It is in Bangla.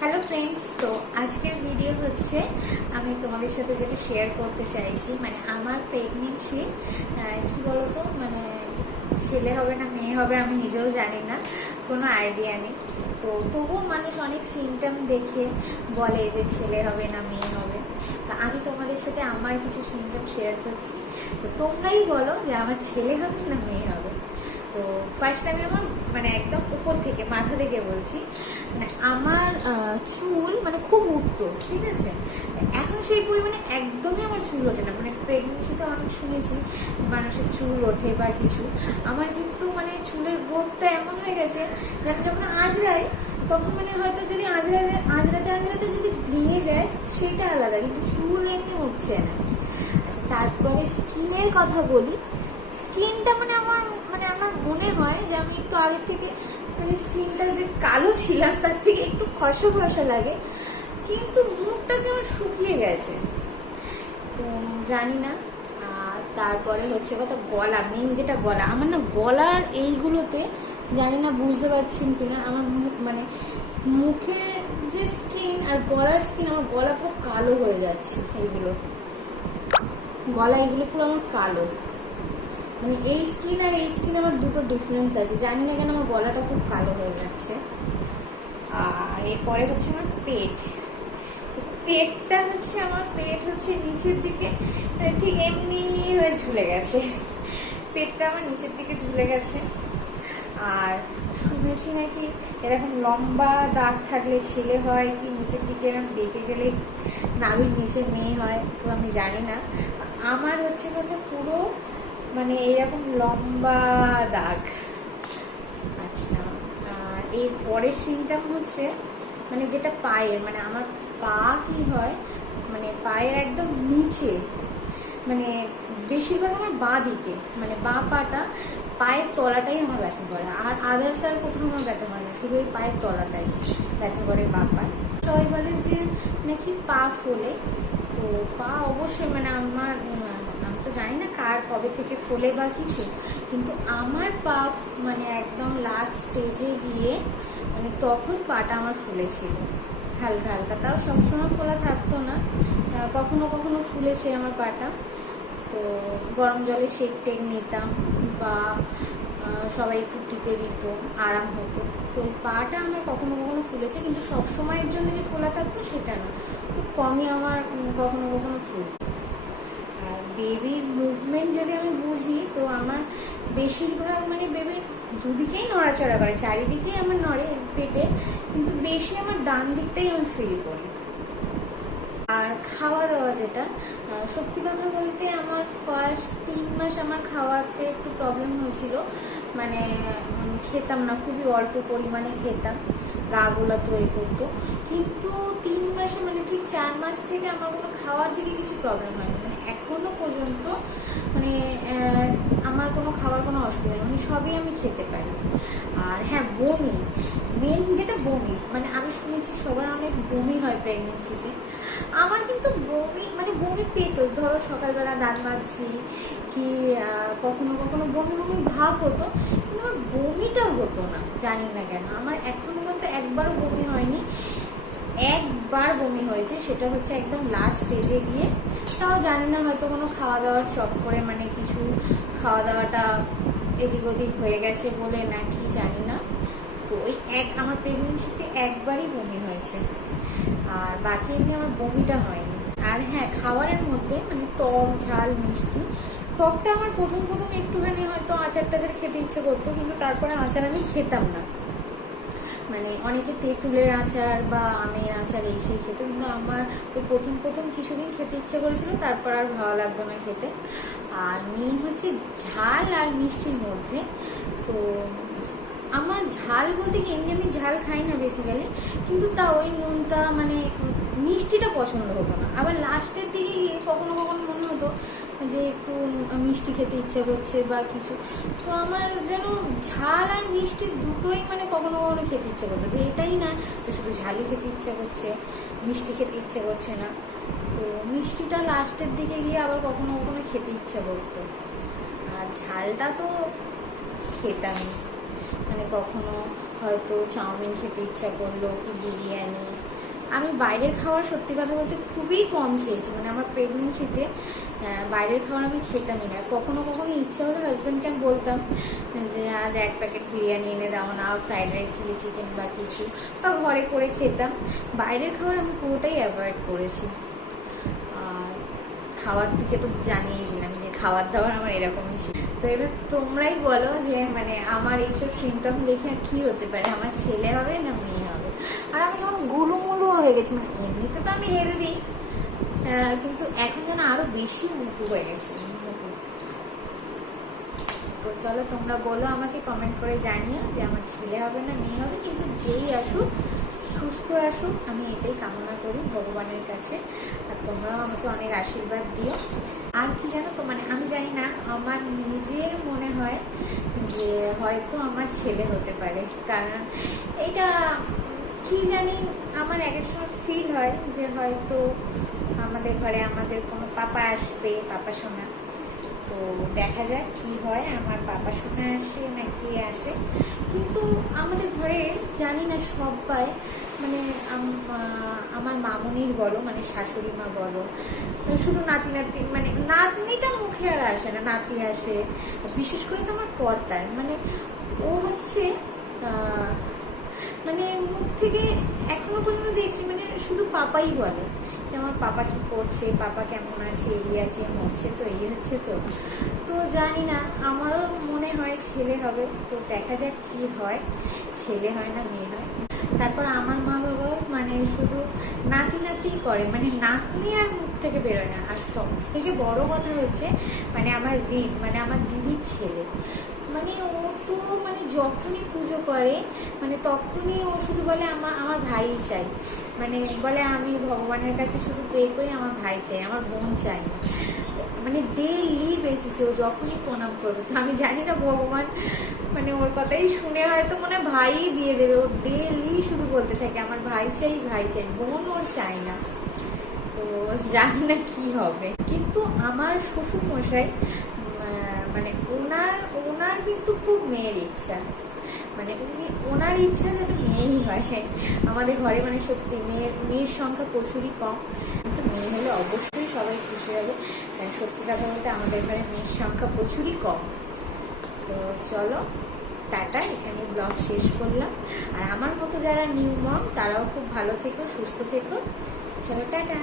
হ্যালো ফ্রেন্ডস, তো আজকের ভিডিও হচ্ছে আমি তোমাদের সাথে যেটা শেয়ার করতে চাইছি, মানে আমার প্রেগনেন্সি কি বলতো, মানে ছেলে হবে না মেয়ে হবে আমি নিজেও জানি না, কোনো আইডিয়া নেই। তো তবুও মানুষ অনেক সিমটম দেখে বলে যে ছেলে হবে না মেয়ে হবে। তো আমি তোমাদের সাথে আমার কিছু সিমটম শেয়ার করছি, তো তোমরাই বলো যে আমার ছেলে হবে না মেয়ে হবে। তো ফার্স্ট টাইমে আমার মানে একদম উপর থেকে মাথা থেকে বলছি, মানে আমার চুল মানে খুব উঠতো, ঠিক আছে। এখন সেই পরিমাণে একদমই আমার চুল ওঠে না, মানে প্রেগনেন্সিতে অনেক শুনেছি মানুষের চুল ওঠে বা কিছু, আমার কিন্তু মানে চুলের গ্রোথটা এমন হয়ে গেছে যাতে যখন আঁচড়াই তখন মানে হয়তো যদি আঁচড়াতে যদি ভেঙে যায় সেটা আলাদা, কিন্তু চুল এমনি উঠছে না। আচ্ছা, তারপরে স্কিনের কথা বলি। স্কিনটা মানে আমার মনে হয় যে আমি একটু আগের থেকে মানে স্কিনটা যে কালো ছিলাম তার থেকে একটু ফর্সা ফর্সা লাগে, কিন্তু মুখটাকে আমার শুকিয়ে গেছে, তো জানি না। আর তারপরে হচ্ছে কথা গলা, মেন যেটা গলা, আমার না গলার এইগুলোতে জানি না বুঝতে পারছেন কিনা, আমার মুখ মানে মুখের যে স্কিন আর গলার স্কিন, আমার গলা পুরো কালো হয়ে যাচ্ছে, এইগুলো গলা এগুলো পুরো আমার কালো, মানে এই স্কিন আর এই স্কিন আমার দুটো ডিফারেন্স আছে, জানি না কেন আমার গলাটা খুব কালো হয়ে যাচ্ছে। আর এরপরে হচ্ছে আমার পেটটা হচ্ছে, আমার পেট হচ্ছে নিচের দিকে ঠিক এমনি হয়ে ঝুলে গেছে, পেটটা আমার নিচের দিকে ঝুলে গেছে। আর শুনেছি নাকি এরকম লম্বা দাগ থাকলে ছেলে হয়, কি নিচের দিকে এরকম বেঁকে গেলে নাভির নিচে মেয়ে হয়, তো আমি জানি না। আমার হচ্ছে কথা পুরো মানে এরকম লম্বা দাগ। আচ্ছা, আর এর পরের সিমটম হচ্ছে মানে যেটা পায়ের, মানে আমার পা কি হয়, মানে পায়ের একদম নিচে, মানে বেশিরভাগ আমার বাঁ দিকে, মানে বাঁ পাটা, পায়ের তলাটাই আমার ব্যথা করে, আর আদার্স আর কোথাও আমার ব্যথা করে না, শুধু ওই পায়ের তলাটাই ব্যথা করে বাঁ পায়ে। সবাই বলে যে নাকি পা ফোলে, তো পা অবশ্যই মানে আমার আমি তো জানি না কার কবে থেকে ফোলে বা কিছু, কিন্তু আমার পা মানে একদম লাস্ট স্টেজে গিয়ে মানে তখন পাটা আমার ফুলেছিল হালকা হালকা, তাও সবসময় ফোলা থাকতো না, কখনো কখনো ফুলেছে আমার পাটা। তো গরম জলে সেক টেক নিতাম বা সবাই একটু টিপে দিত, আরাম হতো। তো পাটা আমার কখনো কখনো ফুলেছে, কিন্তু সবসময়ের জন্য যে ফোলা থাকতো সেটা না, খুব কমই আমার কখনো কখনো ফুল। আর বেবির মুভমেন্ট যদি আমি বুঝি, তো আমার বেশিরভাগ মানে বেবির দুদিকেই নড়াচড়া করে, চারিদিকেই আমার নড়ে পেটে, কিন্তু বেশি আমার ডান দিকটাই আমি ফিল করি। আর খাওয়া দাওয়া যেটা, সত্যি কথা বলতে আমার ফার্স্ট 3 মাস আমার খাওয়াতে একটু প্রবলেম হয়েছিল, মানে খেতাম না, খুবই অল্প পরিমাণে খেতাম, গা গোলা তৈরি করতো। কিন্তু 3 মাসে মানে ঠিক 4 মাস থেকে আমার কোনো খাওয়ার দিকে কিছু প্রবলেম হয়নি, মানে এখনো পর্যন্ত মানে আমার কোনো খাওয়ার কোনো অসুবিধা নেই, মানে সবই আমি খেতে পারি। আর হ্যাঁ, বমি, মেন যেটা বমি, মানে আমি শুনেছি সবার অনেক বমি হয় প্রেগনেন্সিতে, আমার কিন্তু বমি মানে বমি পেতো, ধরো সকালবেলা দাঁত মাজছি কি কখনো কখনো বমি বমি ভাব হতো, কিন্তু আমার বমিটা হতো না, জানি না কেন। আমার এখনো পর্যন্ত একবারও বমি হয়নি, একবার বমি হয়েছে, সেটা হচ্ছে একদম লাস্ট স্টেজে গিয়ে, তাও জানি না হয়তো কোনো খাওয়া দাওয়ার চক্করে, মানে কিছু খাওয়া দাওয়াটা এদিক ওদিক হয়ে গেছে বলে নাকি জানি না। তো ওই আমার প্রেগনেন্সিতে একবারই বমি হয়েছে, আর বাকি এমনি আমার বমিটা হয়নি। আর হ্যাঁ, খাবারের মধ্যে মানে টক ঝাল মিষ্টি, টকটা আমার প্রথম একটুখানি হয়তো আচার টাচার খেতে ইচ্ছে করতো, কিন্তু তারপরে আচার আমি খেতাম না, মানে অনেকে তেঁতুলের আচার বা আমের আচার এই সেই খেতে, কিন্তু আমার ওই প্রথম কিছুদিন খেতে ইচ্ছে করেছিল, তারপর আর ভালো লাগতো না খেতে। আর মেন হচ্ছে ঝাল আর মিষ্টির মধ্যে, তো আমার ঝাল বলতে কি এমনি আমি ঝাল খাই না বেসিক্যালি, কিন্তু তা ওই নুনটা মানে মিষ্টিটা পছন্দ হতো না। আবার লাস্টের দিকে গিয়ে কখনো কখনো মনে হতো যে একটু মিষ্টি খেতে ইচ্ছা করছে বা কিছু, তো আমার যেন ঝাল আর মিষ্টি দুটোই মানে কখনো কখনো খেতে ইচ্ছে করতো, যে এটাই না তো শুধু ঝালই খেতে ইচ্ছে করছে, মিষ্টি খেতে ইচ্ছে করছে না। তো মিষ্টিটা লাস্টের দিকে গিয়ে আবার কখনো কখনো খেতে ইচ্ছে করতো, আর ঝালটা তো খেতামই, মানে মানে কখনো হয়তো চাউমিন খেতে ইচ্ছা করলো, কি বিরিয়ানি। আমি বাইরের খাবার সত্যি কথা বলতে খুবই কম খেয়েছি, মানে আমার প্রেগনেন্সিতে বাইরের খাবার আমি খেতামই না। কখনো কখনো ইচ্ছা হলে হাজব্যান্ডকে আমি বলতাম যে আজ 1 প্যাকেট বিরিয়ানি এনে দাও না, ফ্রাইড রাইস, চিলি চিকেন বা কিছু, বা ঘরে করে খেতাম। বাইরের খাবার আমি পুরোটাই অ্যাভয়েড করেছি। আর খাওয়ার দিকে তো জানিয়ে দিলাম যে খাবার দাবার আমার এরকমই ছিল। তো এবার তোমরাই বলো যে মানে আমার এইসব সিমটম দেখে কি হতে পারে, আমার ছেলে হবে না মেয়ে হবে। আর আমি যখন গুলুমুলু হয়ে গেছি, মানে এমনিতে তো আমি হেলদি, কিন্তু এখন যেন আরো বেশি মুটু হয়ে গেছে। তো চলো তোমরা বলো, আমাকে কমেন্ট করে জানিও যে আমার ছেলে হবে না মেয়ে হবে। কিন্তু যেই আসুক সুস্থ আসুক, আমি এটাই কামনা করি ভগবানের কাছে। আর তোমরাও আমাকে অনেক আশীর্বাদ দিও। আর কি জানো তো, মানে আমি জানি না, আমার নিজের মনে হয় যে হয়তো আমার ছেলে হতে পারে। কারণ এটা কি জানি, আমার এক এক সময় ফিল হয় যে হয়তো আমাদের ঘরে আমাদের কোনো পাপা আসবে, পাপা সোনা। তো দেখা যাক কি হয়, আমার পাপা সোনা আসে না কে আসে। কিন্তু আমাদের ঘরে জানি না সবাই, মানে আমার মামুনির বলো, মানে শাশুড়ি মা বলো, শুধু নাতি নাতি, মানে নাতনিটা মুখে আর আসে না, নাতি আসে। বিশেষ করে তো আমার কর্তার, মানে ও হচ্ছে মানে মুখ থেকে এখনো পর্যন্ত দেখছি মানে শুধু পাপাই বলে যে আমার পাপা কি করছে, পাপা কেমন আছে, এই আছে, মরছে তো, এই হচ্ছে তো। তো জানি না, আমারও মনে হয় ছেলে হবে। তো দেখা যাক কি হয়, ছেলে হয় না মেয়ে হয়। তারপর আমার মা বাবাও মানে শুধু নাতি নাতি করে, মানে নাতনি আর মুখ থেকে বেরোয় না। আর সব থেকে বড় কথা হচ্ছে মানে আমার রিদ, মানে আমার দিদির ছেলে, মানে ও তো মানে যখনই পুজো করে মানে তখনই ও শুধু বলে আমার আমার ভাই চাই, মানে বলে আমি ভগবানের কাছে শুধু প্রে করি আমার ভাই চাই, আমার বোন চাই না। মানে ডেইলি বেসিসে ও যখনই প্রণাম করবে, তো আমি জানি না ভগবান মানে ওর কথাই শুনে হয়তো মনে ভাই দিয়ে দেবে। ও ডেইলি শুধু বলতে থাকে আমার ভাই চাই, ভাই চাই, বোন ওর চাই না। তো জানি না কি হবে। কিন্তু আমার শ্বশুর মশাই মানে ওনার ওনার কিন্তু খুব মেয়ের ইচ্ছা, মানে উনি ওনার ইচ্ছা যাতে মেয়েই হয় আমাদের ঘরে। মানে সত্যি মেয়ের সংখ্যা প্রচুরই কম, কিন্তু মেয়ে হলে অবশ্যই সবাই খুশি হবে। সত্যি কথা বলতে আমাদের ঘরে মেয়ের সংখ্যা প্রচুরই কম। তো চলো টাটা, এখানে ব্লগ শেষ করলাম। আর আমার মতো যারা নিউ মম তারাও খুব ভালো থেকো, সুস্থ থেকো। চলো টাটা।